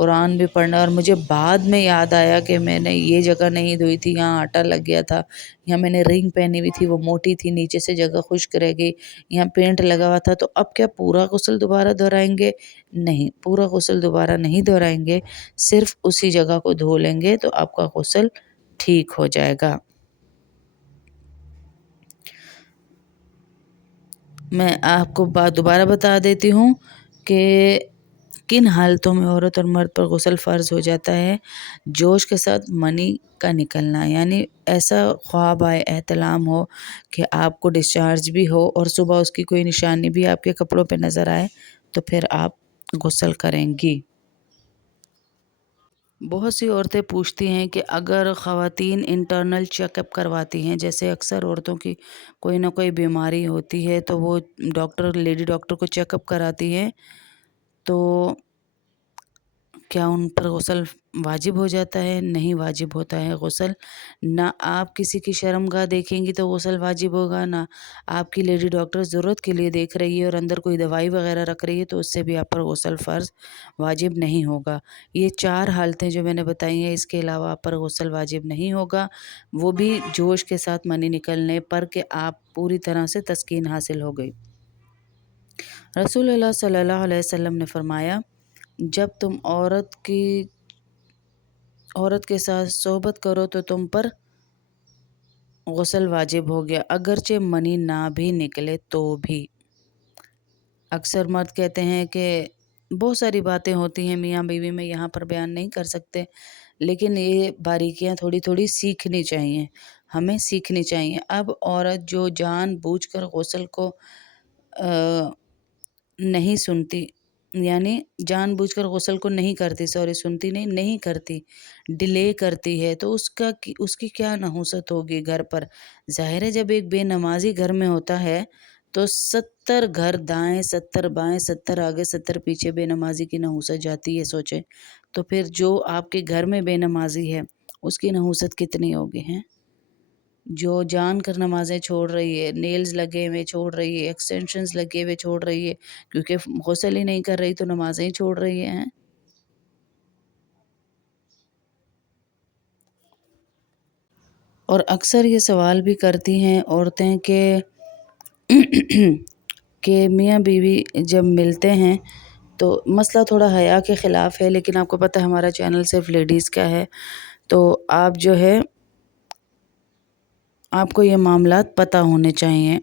قرآن بھی پڑھنا۔ اور مجھے بعد میں یاد آیا کہ میں نے یہ جگہ نہیں دھوئی تھی، یہاں آٹا لگ گیا تھا، یہاں میں نے رنگ پہنی ہوئی تھی وہ موٹی تھی، نیچے سے جگہ خشک رہ گئی، یہاں پینٹ لگا ہوا تھا، تو اب کیا پورا غسل دوبارہ دہرائیں گے؟ نہیں، پورا غسل دوبارہ نہیں دہرائیں گے، صرف اسی جگہ کو دھو لیں گے تو آپ کا غسل ٹھیک ہو جائے گا۔ میں آپ کو بات دوبارہ بتا دیتی ہوں کہ کن حالتوں میں عورت اور مرد پر غسل فرض ہو جاتا ہے۔ جوش کے ساتھ منی کا نکلنا، یعنی ایسا خواب آئے، احتلام ہو کہ آپ کو ڈسچارج بھی ہو اور صبح اس کی کوئی نشانی بھی آپ کے کپڑوں پہ نظر آئے تو پھر آپ غسل کریں گی۔ بہت سی عورتیں پوچھتی ہیں کہ اگر خواتین انٹرنل چیک اپ کرواتی ہیں، جیسے اکثر عورتوں کی کوئی نہ کوئی بیماری ہوتی ہے تو وہ لیڈی ڈاکٹر کو چیک اپ کراتی ہیں، تو کیا ان پر غسل واجب ہو جاتا ہے؟ نہیں واجب ہوتا ہے غسل۔ نہ آپ کسی کی شرمگاہ دیکھیں گی تو غسل واجب ہوگا، نہ آپ کی لیڈی ڈاکٹر ضرورت کے لیے دیکھ رہی ہے اور اندر کوئی دوائی وغیرہ رکھ رہی ہے تو اس سے بھی آپ پر غسل فرض واجب نہیں ہوگا۔ یہ 4 حالتیں جو میں نے بتائی ہیں، اس کے علاوہ آپ پر غسل واجب نہیں ہوگا، وہ بھی جوش کے ساتھ منی نکلنے پر کہ آپ پوری طرح سے تسکین حاصل ہو گئی۔ رسول اللہ صلی اللہ علیہ وسلم نے فرمایا، جب تم عورت کے ساتھ صحبت کرو تو تم پر غسل واجب ہو گیا، اگرچہ منی نہ بھی نکلے تو بھی۔ اکثر مرد کہتے ہیں کہ بہت ساری باتیں ہوتی ہیں میاں بیوی میں، یہاں پر بیان نہیں کر سکتے، لیکن یہ باریکیاں تھوڑی تھوڑی سیکھنی چاہیے، ہمیں سیکھنی چاہیے۔ اب عورت جو جان بوجھ کر غسل کو نہیں سنتی، یعنی جان بوجھ کر غسل کو نہیں کرتی، سنتی نہیں کرتی، ڈیلے کرتی ہے، تو اس کی کیا نحوست ہوگی گھر پر۔ ظاہر ہے جب ایک بے نمازی گھر میں ہوتا ہے تو 70 گھر دائیں، 70 بائیں، 70 آگے، 70 پیچھے بے نمازی کی نحوست جاتی ہے، سوچیں تو پھر جو آپ کے گھر میں بے نمازی ہے اس کی نحوست کتنی ہوگی ہیں؟ جو جان کر نمازیں چھوڑ رہی ہے، نیلز لگے ہوئے چھوڑ رہی ہے، ایکسٹینشنز لگے ہوئے چھوڑ رہی ہے، کیونکہ غسل ہی نہیں کر رہی تو نمازیں ہی چھوڑ رہی ہیں۔ اور اکثر یہ سوال بھی کرتی ہیں عورتیں کہ میاں بیوی جب ملتے ہیں تو مسئلہ تھوڑا حیا کے خلاف ہے، لیکن آپ کو پتہ ہے ہمارا چینل صرف لیڈیز کا ہے، تو آپ جو ہے آپ کو یہ معاملات پتہ ہونے چاہیے۔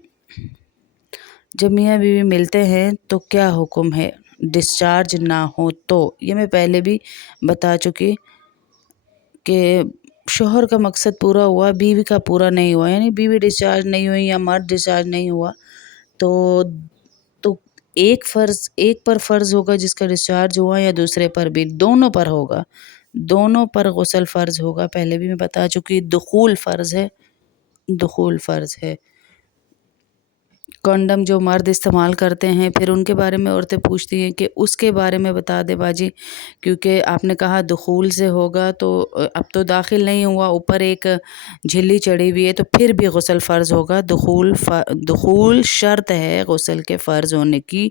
جب میاں بیوی ملتے ہیں تو کیا حکم ہے ڈسچارج نہ ہو تو؟ یہ میں پہلے بھی بتا چکی کہ شوہر کا مقصد پورا ہوا، بیوی کا پورا نہیں ہوا، یعنی بیوی ڈسچارج نہیں ہوئی یا مرد ڈسچارج نہیں ہوا تو ایک پر فرض ہوگا جس کا ڈسچارج ہوا، یا دوسرے پر بھی، دونوں پر ہوگا، دونوں پر غسل فرض ہوگا۔ پہلے بھی میں بتا چکی، دخول فرض ہے۔ کنڈم جو مرد استعمال کرتے ہیں، پھر ان کے بارے میں عورتیں پوچھتی ہیں کہ اس کے بارے میں بتا دے باجی، کیونکہ آپ نے کہا دخول سے ہوگا تو اب تو داخل نہیں ہوا، اوپر ایک جھلی چڑھی ہوئی ہے تو پھر بھی غسل فرض ہوگا۔ دخول شرط ہے غسل کے فرض ہونے کی۔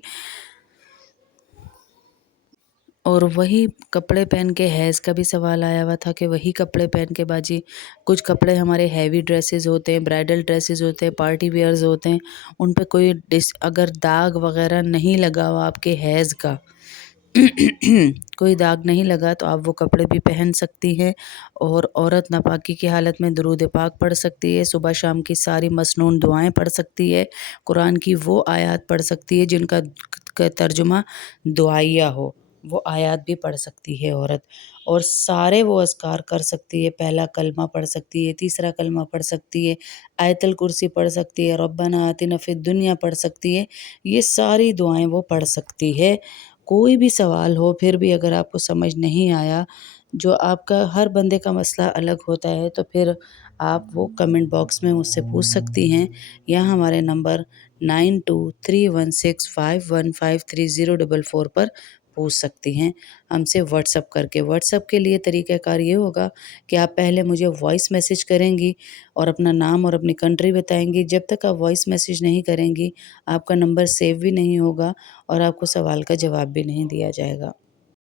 اور وہی کپڑے پہن کے، حیض کا بھی سوال آیا ہوا تھا کہ وہی کپڑے پہن کے باجی، کچھ کپڑے ہمارے ہیوی ڈریسز ہوتے ہیں، برائڈل ڈریسز ہوتے ہیں، پارٹی ویئرز ہوتے ہیں، ان پہ کوئی اگر داغ وغیرہ نہیں لگا ہوا آپ کے حیض کا کوئی داغ نہیں لگا تو آپ وہ کپڑے بھی پہن سکتی ہیں۔ اور عورت ناپاکی کی حالت میں درود پاک پڑھ سکتی ہے، صبح شام کی ساری مسنون دعائیں پڑھ سکتی ہے، قرآن کی وہ آیات پڑھ سکتی ہے جن کا ترجمہ دعائیہ ہو، وہ آیات بھی پڑھ سکتی ہے عورت، اور سارے وہ اذکار کر سکتی ہے۔ پہلا کلمہ پڑھ سکتی ہے، تیسرا کلمہ پڑھ سکتی ہے، آیت الکرسی پڑھ سکتی ہے، ربنا آتنا فی الدنیا پڑھ سکتی ہے، یہ ساری دعائیں وہ پڑھ سکتی ہے۔ کوئی بھی سوال ہو، پھر بھی اگر آپ کو سمجھ نہیں آیا، جو آپ کا ہر بندے کا مسئلہ الگ ہوتا ہے، تو پھر آپ وہ کمنٹ باکس میں مجھ سے پوچھ سکتی ہیں، یا ہمارے نمبر 923165153044 پر پوچھ سکتی ہیں ہم سے واٹس اپ کر کے۔ واٹس اپ کے لیے طریقہ کار یہ ہوگا کہ آپ پہلے مجھے وائس میسیج کریں گی اور اپنا نام اور اپنی کنٹری بتائیں گی۔ جب تک آپ وائس میسیج نہیں کریں گی، آپ کا نمبر سیو بھی نہیں ہوگا اور آپ کو سوال کا جواب بھی نہیں دیا جائے گا۔